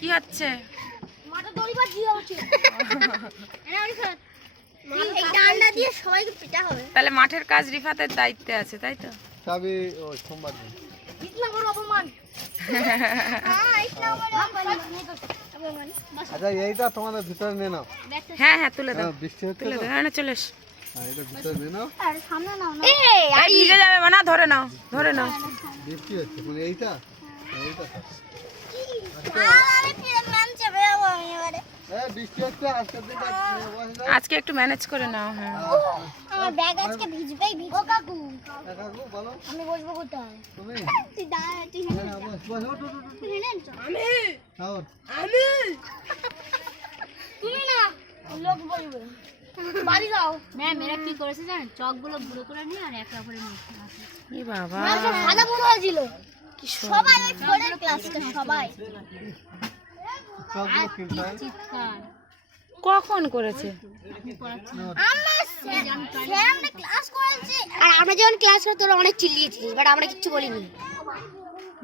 কি হচ্ছে? মাঠে দড়ি বাজি হচ্ছে। এই ডান্ডা দিয়ে সবাইকে পিটা হবে। তাহলে মাঠের কাজ রিফাতের দায়িত্বে আছে, তাই তো? চাবি ওই সোমবার দিন। ইতনা বড় অপমান। হ্যাঁ, ইতনা বড় অপমান। আচ্ছা এইটা তোমাদের ভিতরে নিয়ে নাও। হ্যাঁ হ্যাঁ, তুলে দাও, বৃষ্টি হচ্ছে তুলে তো? দাও। হ্যাঁ, চলে এস। এটা ভিতরে নিয়ে নাও। আর সামনে নাও না। এই ভিজে যাবে না, ধরে নাও, ধরে নাও। বৃষ্টি হচ্ছে মানে এইটা এইটা আমি ফিরে ম্যাম যাবে আমি এবারে। বৃষ্টি হচ্ছে আজকের দিনটা আজকে একটু ম্যানেজ করে নাও। হ্যাঁ, আমার ব্যাগ আজকে ভিজবেই ভিজবে। ও কাকু, কাকু বলো আমি বসবো কোথায়? তুমি তুই দাঁড়া, তুই হেনে যা। বস বস ওঠ, ওঠ, ওঠ। তুই হেনে যা। ওঠ। তুমি না, লোক বলবে। বাড়ি যাও। ম্যাম এরা কি করেছে জানেন, চকগুলো গুঁড়ো করে নিয়ে আর একটা করে নিয়ে এই বাবা, ম্যাম সব সাদা বড় হয়েছিল। কি সুন্দর। সবাই ওই ফোনের ক্লাসটা সবাই। সবগুলো কিনতে হয়। চিৎকার কখন করেছে? আমরা স্যাররা ক্লাস করেছে। আর আমরা যখন ক্লাস করতে তোরা অনেক চিল্লিয়েছিস, বাট আমরা কিচ্ছু বলিনি।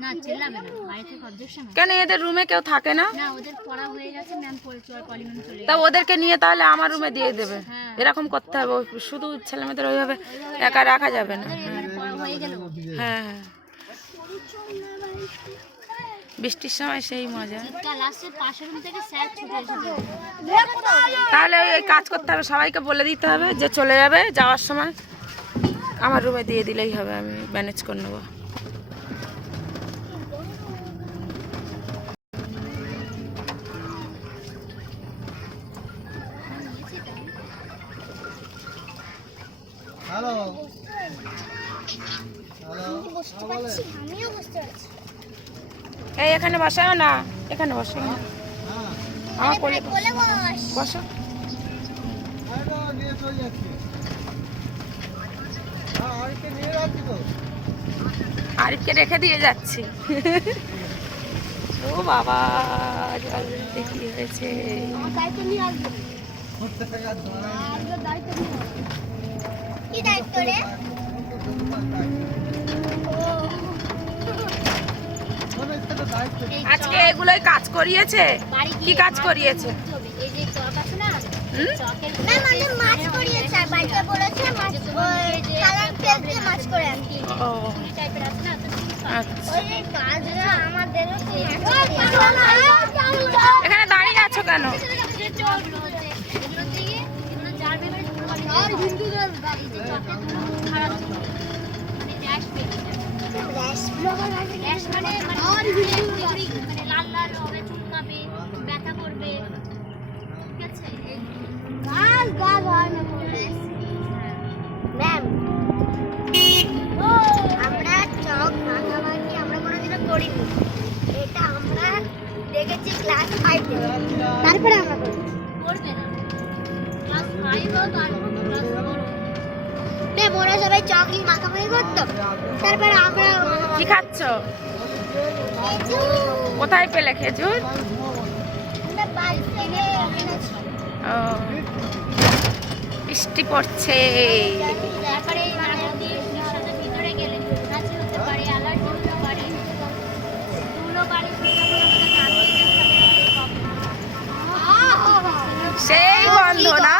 না চেল্লাবে না, বাড়ি থেকে অবজেকশন কেন এদের রুমে কেউ থাকে না? না, ওদের পড়া হয়ে গেছে, ম্যাম পড়ে পলি ম্যাম চলে তা ওদেরকে নিয়ে তাহলে আমার রুমে দিয়ে দেবে। হ্যাঁ। এরকম করতে হবে, শুধু ছেলেমেয়েদের ওইভাবে একা রাখা যাবে না। এবারে পড়া হয়ে গেল। হ্যাঁ হ্যাঁ, বৃষ্টির সময় সেই মজা। চিৎকার লাস্টে পাশের রুম থেকে স্যার ছুটে এসেছে। তাহলে ওই কাজ করতে হবে, সবাইকে বলে দিতে হবে যে চলে যাবে, যাওয়ার সময় আমার রুমে দিয়ে দিলেই হবে, আমি ম্যানেজ করে নেবো। হ্যালো হ্যালো বুঝতে পারছি, আমিও বুঝতে পারছি। এই এখানে বসাও না, এখানে বসো না, হ্যাঁ আমার কোলে বলে বস। বসো। আরে নিয়ে চলে যাচ্ছি হ্যাঁ আরেকটা নিয়ে যাচ্ছি তো আরিফকে রেখে দিয়ে যাচ্ছি। ও বাবা, জল দিতে কি হয়েছে? আমার দায়িত্ব নিয়ে আসবে। প্রত্যেকটা ধরা আজকে দায়িত্ব নিয়ে আসবে। কি দায়িত্ব রে? আজকে এগুলোই কাজ করিয়েছে। বাড়ি কি গিয়ে কাজ করিয়েছে? এই যে চক আছে না, হুম? চকের না মানে মাছ করিয়েছে, আর বাড়িতে বলেছে মাছ কালার পেজ দিয়ে মাছ করে আনতে। ও টাইপের আছে না, তো আচ্ছা, ওই যে কাজরা আমাদেরও তো এখানে দাঁড়িয়ে আছো কেন? যে চকগুলো হচ্ছে এগুলো দিয়ে এগুলো জার ভেবে আর হিন্দুদের এই যে চকের গুলো খারাপ ছিল, মানে র্যাশ বেরিয়ে যায়। র্যাশ মানে মানে লাল লাল হবে, চুলকাবে, ব্যথা করবে, ঠিক আছে? গাল গাল হয় না ম্যাম। আমরা চক ভাগাভাগি আমরা কোনোদিনও করিনি, এটা আমরা দেখেছি ক্লাস 5 তারপরে আমরা করি। করবে না, ক্লাস 5 হোক আর ক্লাস 4 হোক। ম্যাম ওরা সবাই চকই মাখামাখি করতো, তারপরে আমরা কি খাচ্ছ? কোথায় পেলে খেজুর? আমরা বাড়ি থেকে এনেছি। ও, বৃষ্টি পড়ছে। তারপরে নদীর সাথে ভিতরে গেলে কাছে হতে পারে, অ্যালার্জি হতে পারে, ধুলো বাড়ি সেই গন্ধ না?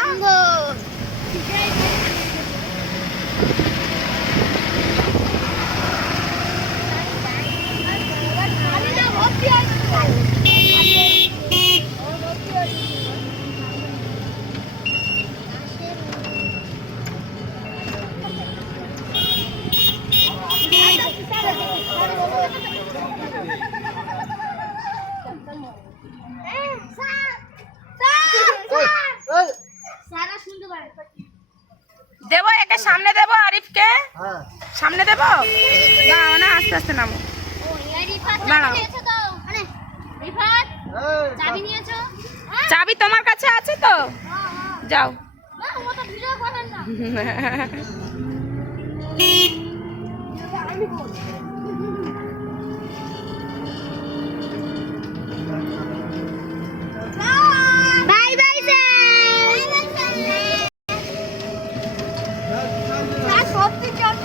সারা শুনতে পারে। দেবো একে সামনে দেবো, আরিফকে হ্যাঁ সামনে দেবো। দাঁড়াও না, আস্তে আস্তে নামো। ও এই রিফাত দাঁড়াও। নিয়েছো তো? আরে রিফাত চাবি নিয়েছো? চাবি তোমার কাছে আছে তো? যাও। না ও তো ভিডিও করেন না। Bye bye sir. সত্যি চল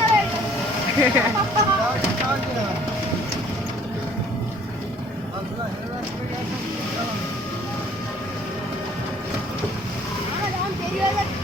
যখন দেরি হয়ে যাচ্ছে